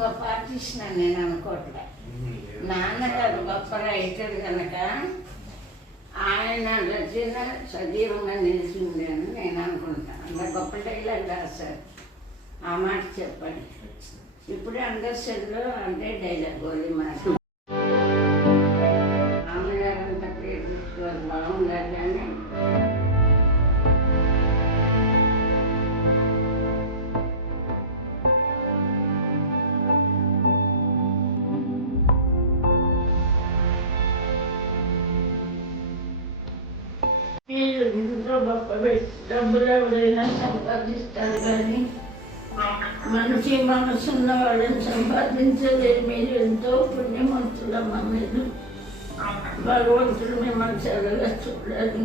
గొప్ప ఆర్టిస్ట్ నేను అనుకోవట్లే. నాన్నగారు గొప్ప రైటర్ కనుక ఆయన రచన సజీవంగా నిలిచింది అని నేను అనుకుంటాను. అంత గొప్ప డైలాగ్ రాశారు ఆ మాట చెప్పండి. ఇప్పుడే అండర్స్టాండ్లో అంటే డైలాగ్ గోలీ మాట. మామగారు అంత పేరు పెట్టుకోరు బాగుండాలి కానీ మీరు ఇంట్లో గొప్ప డబ్బులు ఎవరైనా సంపాదిస్తారు కానీ మంచి మనసు ఉన్న సంపాదించలేదు మీరు ఎంతో పుణ్యమంతులమ్మ మీరు భగవంతుడు మిమ్మల్ని చల్లగా చూడాలి